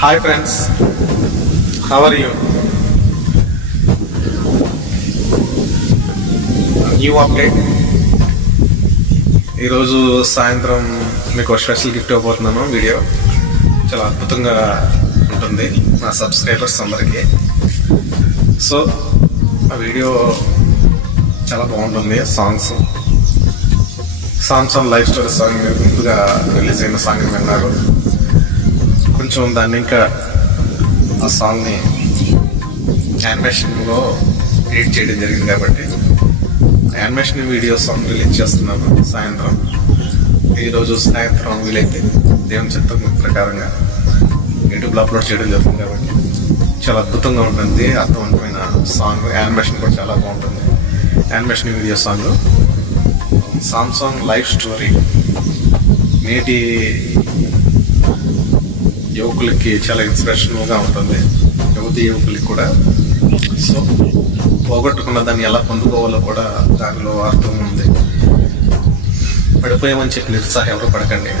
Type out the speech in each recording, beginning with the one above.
Hi friends, how are you? New update. ఈరోజు సాయంత్రం మీకు స్పెషల్ గిఫ్ట్ ఇవ్వబోతున్నాను. వీడియో చాలా అద్భుతంగా ఉంటుంది నా సబ్స్క్రైబర్స్ అందరికీ. సో ఆ వీడియో చాలా బాగుంటుంది. సామ్సంగ్ లైఫ్ స్టోరీ సాంగ్ మీరు ముందుగా రిలీజ్ అయిన సాంగ్ విన్నారు. కొంచెం దాన్ని ఇంకా ఆ సాంగ్ని యానిమేషన్లో ఎడిట్ చేయడం జరిగింది కాబట్టి యానిమేషన్ వీడియో సాంగ్ రిలీజ్ చేస్తున్నాను సాయంత్రం. ఈరోజు సాయంత్రం వీలైతే దేవుని చిత్తం ప్రకారంగా యూట్యూబ్లో అప్లోడ్ చేయడం జరుగుతుంది కాబట్టి చాలా అద్భుతంగా ఉంటుంది. అర్థవంతమైన సాంగ్, యానిమేషన్ కూడా చాలా బాగుంటుంది. Animation video song Samsung life story నేటి యువకులకి చాలా ఇన్స్పిరేషనల్గా ఉంటుంది, యువకులకి కూడా. సో పోగొట్టుకున్న దాన్ని ఎలా పొందుకోవాలో కూడా దానిలో అర్థం ఉంది. పడిపోయామని చెప్పి నిరుత్సాహం ఎవరు పడకండి.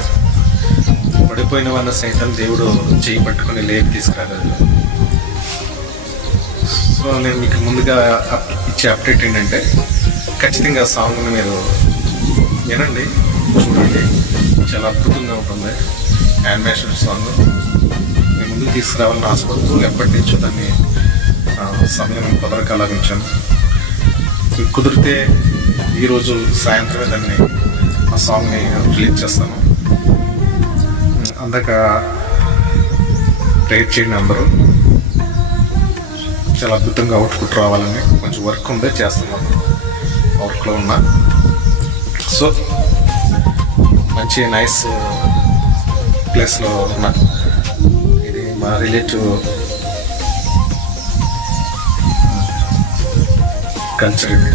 పడిపోయిన వాళ్ళ సైతం దేవుడు చేయి పట్టుకుని లేపి తీసుకురాగలరు. సో నేను మీకు ముందుగా ఇచ్చే అప్డేట్ ఏంటంటే, ఖచ్చితంగా సాంగ్ని మీరు వినండి, చూడండి. చాలా అద్భుతంగా ఉంటుంది యానిమేషన్ సాంగ్. నేను ముందుకు తీసుకురావాలని ఆశపడుతూ ఎప్పటి నుంచో దాన్ని సమయం కుదరకలాగించాను. కుదిరితే ఈరోజు సాయంత్రమే దాన్ని ఆ సాంగ్ని రిలీజ్ చేస్తాను. అందాక ప్రేర్ చేయండి అందరూ. చాలా అద్భుతంగా అవుట్పుట్ రావాలని కొంచెం వర్క్ ఉందే చేస్తున్నాను, వర్క్లో ఉన్నా. సో మంచి నైస్ ప్లేస్లో ఉన్నా. ఇది మా రిలేటివ్ కల్చర్. ఇది